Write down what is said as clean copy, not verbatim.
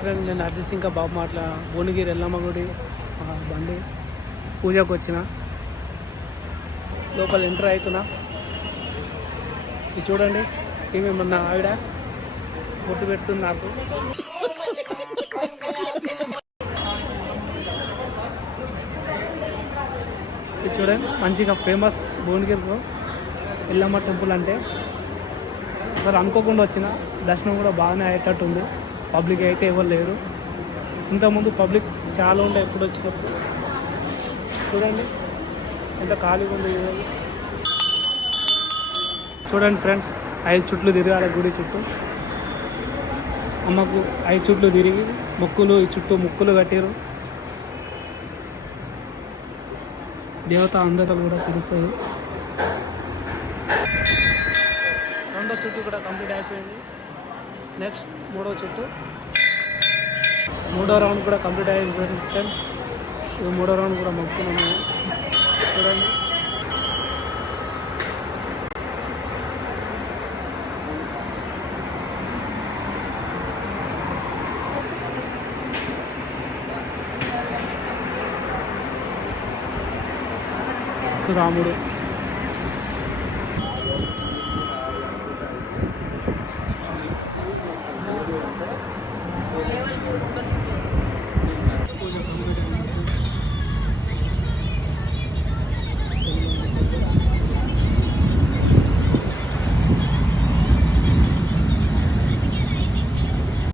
Friend నేను అర్జిత్ ఇంకా బాబు మాట్లా భువనగిరి ఎల్లమ్మ గుడి బండి పూజకు వచ్చిన లోపల ఎంటర్ అవుతున్నా. ఇది చూడండి, ఈమె మొన్న ఆవిడ బొట్టు పెడుతుంది నాకు. ఇది చూడండి, మంచిగా ఫేమస్ భువనగిరిలో ఎల్లమ్మ టెంపుల్ అంటే. అసలు అనుకోకుండా వచ్చిన దర్శనం కూడా బాగానే అయ్యేటట్టు ఉంది. పబ్లిక్ అయితే ఎవరు లేరు. ఇంతకుముందు పబ్లిక్ చాలా ఉండే ఎప్పుడు వచ్చినప్పుడు. చూడండి ఎంత ఖాళీగా ఉంది. చూడండి ఫ్రెండ్స్, 5 చుట్లు తిరగాలి గుడి చుట్టూ. అమ్మకు 5 చుట్లు తిరిగి మొక్కులు ఈ చుట్టూ ముక్కులు కట్టారు. దేవత అందరూ కూడా తెలుస్తుంది. రెండో చుట్టూ కూడా కంప్లీట్ అయిపోయింది. నెక్స్ట్ మూడో చుట్టూ, మూడో రౌండ్ కూడా కంప్లీట్ అయిపోయింది ఫ్రెండ్స్. ఇది మూడో రౌండ్ కూడా మొక్కున్నాము. చూడండి రాముడు